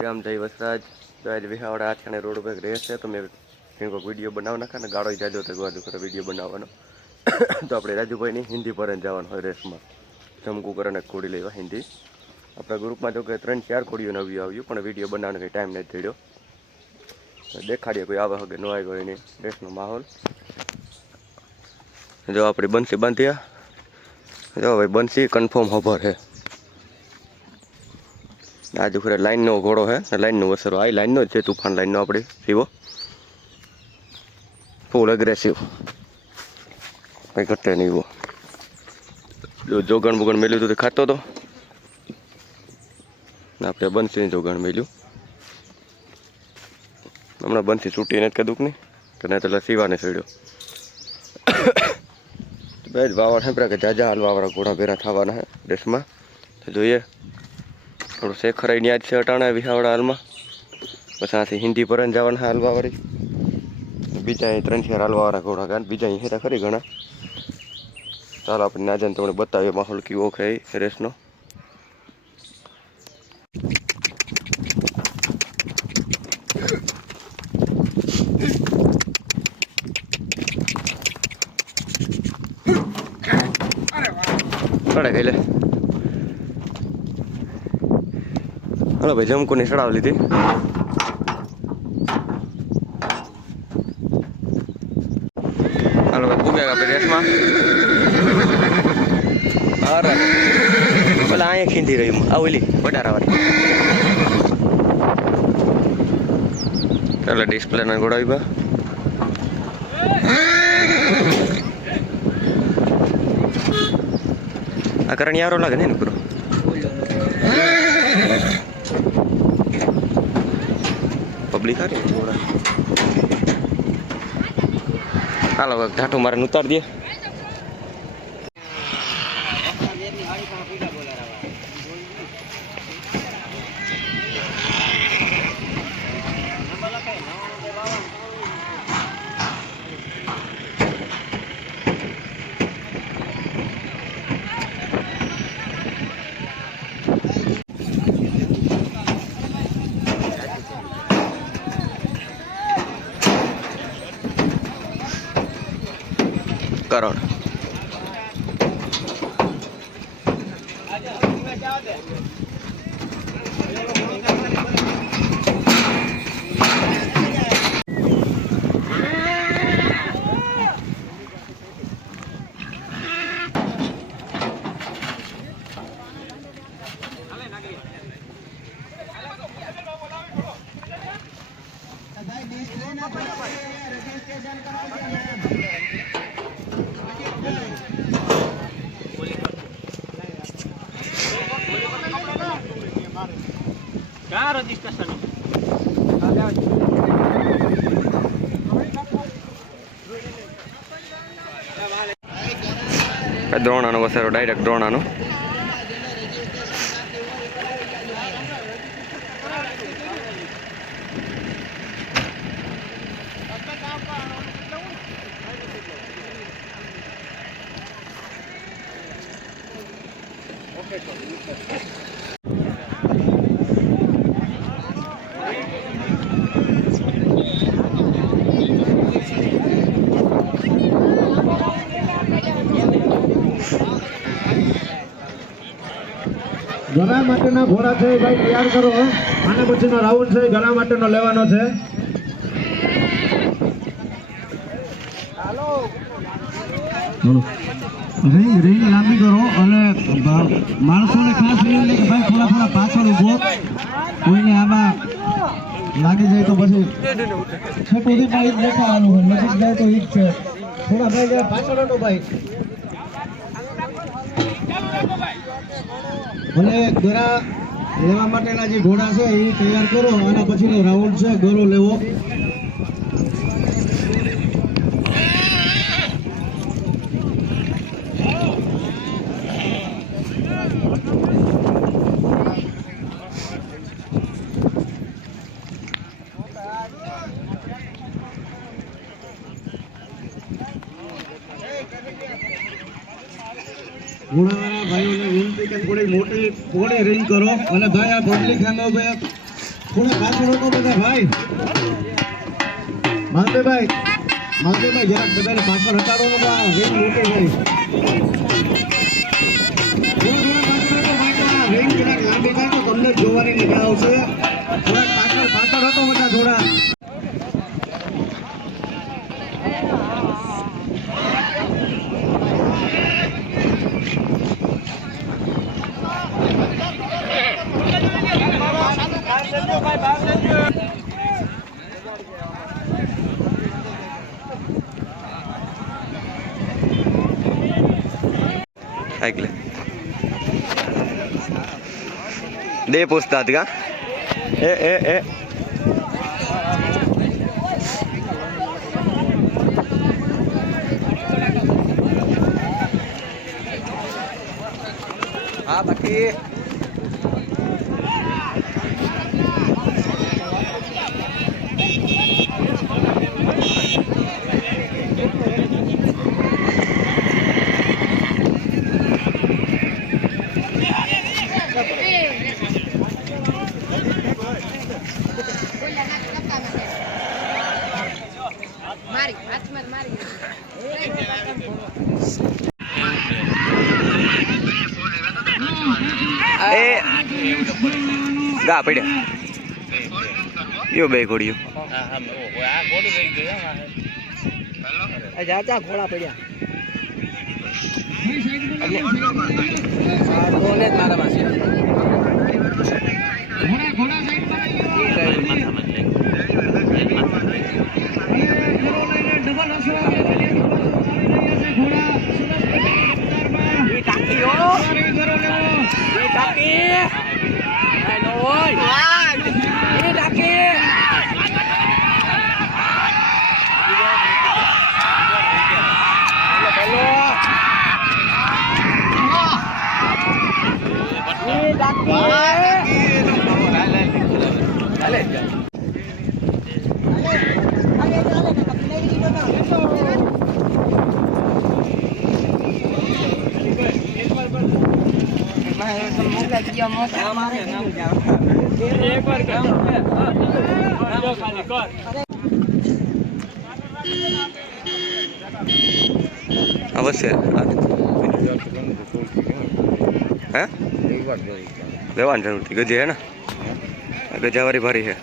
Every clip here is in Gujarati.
શ્યામ જય વસરાજ આજ વિહાવડા આઠાણે રોડ ઉપર રહેશે તો મેં કોઈક વિડીયો બનાવી નાખા ને ગાળો જાજો તો ગવાજો કરે વિડીયો બનાવવાનો તો આપણે રાજુભાઈની હિન્દી પર જવાનું હોય રેસમાં જમકું કરીને કોડી લેવા હિન્દી આપણા ગ્રુપમાં જો કે 3-4 કોડીઓ નવી આવ્યું પણ વિડીયો બનાવવાનો કંઈ ટાઈમ નથી થયો દેખાડીએ કોઈ આવે કે ન આવ્યો એની રેસનો માહોલ જો આપણી બંસી બાંધ્યા જો ભાઈ બંસી કન્ફર્મ ખબર છે आज फिर लाइन नो घोड़ो है लाइन नो असर आई लाइन नो है तूफान लाइन नो अपने सीवो फूल एग्रेसिव कहीं घटे नहीं वो जो जोगण बोगण मिलू तो खातो तो अपने बंसी जोगण मिलू हमने बंसी छूटी नहीं कदूक नहीं तो नहीं तो सीवा ने सीड़ो बेज वावड़ है के जाजा हाल वावड़ा घोड़ा भेरा थवाना है देश में तो जो ये थोड़ा शेखर आज से हटाना विहावड़ा हाल में बस आ हिंदी पर जवाना हालवा वाली बीजा 3-4 हालवा वाला घोड़ा गान बीजा हेरा खरी घना चाल अपने ना जाने तो बताइए माहौल केवो है रेस नो गई ले हेलो भाई जमको नहीं चढ़ाव ली थी हेलो भाई पूगेगा फिर रेस में अरे बोला आए खींची रही हूँ आवली बटारा वाली चलो डिस्प्ले ना घोड़ा भी आ करण यारो लगे नहीं पूरा पब्लिक आ रही है हालो घाटू मारे उतार दिए करण क्या रजिस्ट्रेशन द्रोणा वसारो डायरेक्ट द्रोणा ગળા માટેના ઘોડા છે ભાઈ તૈયાર કરો આના પછીનો રાઉન્ડ છે ગળા માટેનો લેવાનો છે હાલો રીંગ લાંબી કરો અને માણસોને ખાસ નિયમ કે ભાઈ થોડા થોડા પાછળ ઊભો કોઈને આમાં લાગી જાય તો પછી છેટું થી દેખાવાનું હોય નજીક જાય તો ઈ જ છે થોડા ભાઈ પાછળ હટો ભાઈ અને ગળા લેવા માટેના જે ઘોડા છે એ તૈયાર કરો આના પછીનો રાઉન્ડ છે ગળો લેવો ઘોડાવાળા ભાઈઓને વિનંતી કે થોડી મોટી રીંગ કરો અને ભાઈ આ પબ્લિક સામે ભાઈ થોડા પાછળ હતો બધા ભાઈ માલદેભાઈ જરાક બધાને પાછળ હટાડો ને બા રેન્જ મોટી ગઈ થોડા પાછળ હતો ભાઈ રેન્જ જરાક લાંબી થાય તો તમને જોવાની મજા આવશે થોડા પાછળ હતો બધા થોડા ऐकले दे पोचतात का ए हाँ बाकी गा पड़े यो बे घोड़ियो जाचा घोड़ा पड़िया मारा मासी अवश्य है लेवान जरूर थी गजे है ना गजावारी भारी है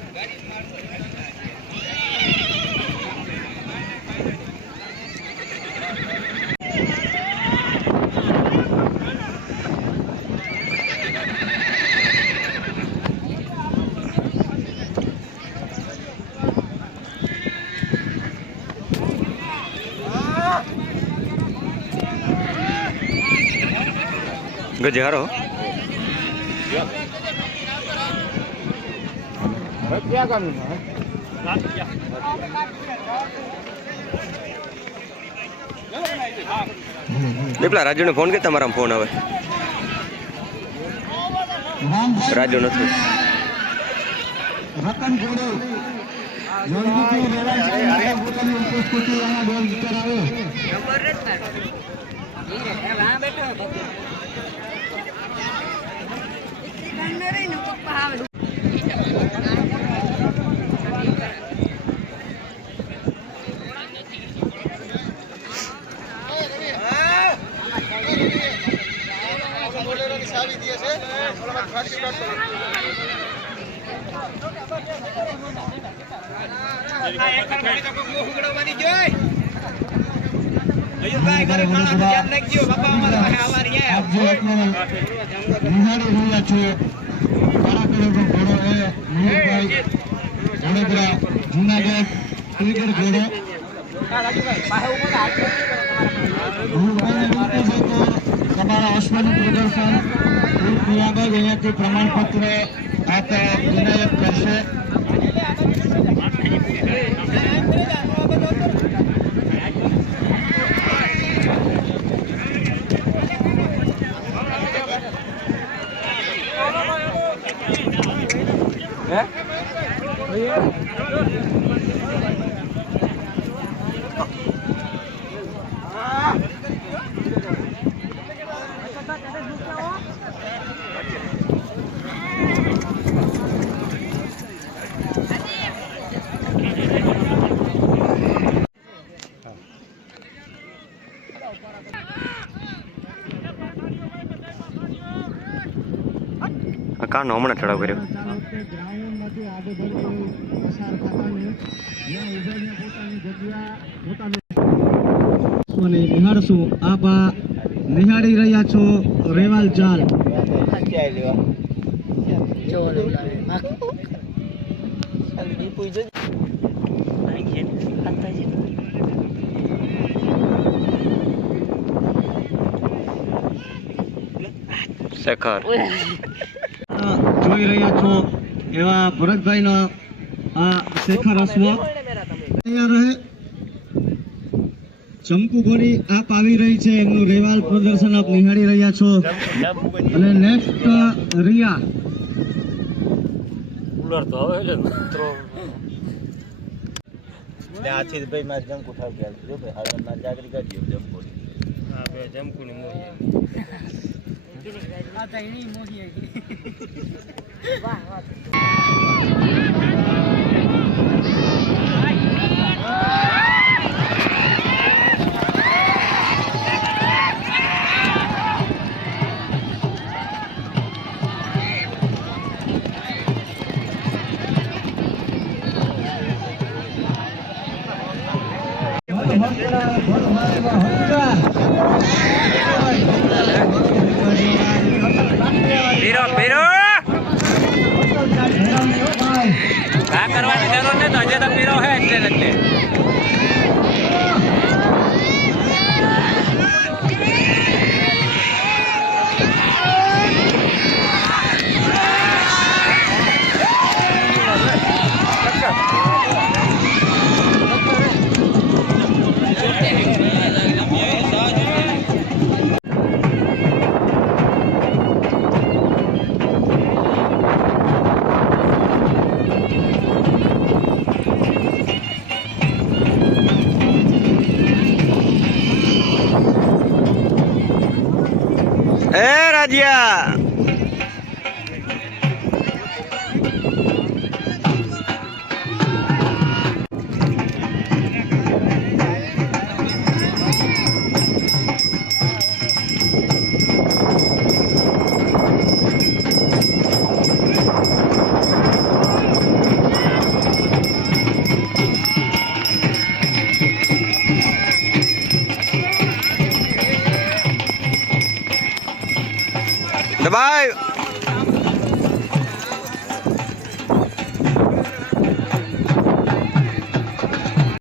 गजारो પેલા રાજુ ને ફોન કે તમારા ફોન આવે રાજુ નથી રતન જોડે જોડતી રેવાય પોતાની ઉપસ્થિતિ આના બે વિચાર આવે તમારા અશ્વનું પ્રદર્શન અહીંયાથી પ્રમાણપત્ર આપતા વિનાયક કરશે કાનો હમણાં ચડાવ કર્યો. ચાલો વખતે ગ્રાઉન્ડમાંથી આગળ પસાર થતા નહીં જ્યાં ઉભેને પોતાની જગ્યા પોતાની નિહાળશું. આપ નિહાળી રહ્યા છો રેવાલ ચાલ. શેખર જોઈ રહ્યા છો એવા ભરતભાઈનો આ શેખર અશ્વ તૈયાર રહે. ચમકુ ઘોડી આપ આવી રહી છે, એમનું રેવાલ પ્રદર્શન આપ નિહાળી રહ્યા છો. અને નેક્સ્ટ રિયા ભાઈ મારે જંકુ ઠાવ ગયા જો ભાઈ હાલ ના જાગરી કાઢી જંકુ હા ભાઈ જંકુ ની મોહી આ તો એની મોહી આવી વાહ વાહ પીરો પીરો કા કરવાની જરૂર નહીં તો હજે તો પીરો હે એટલે એ રાજ્યા ભાઈ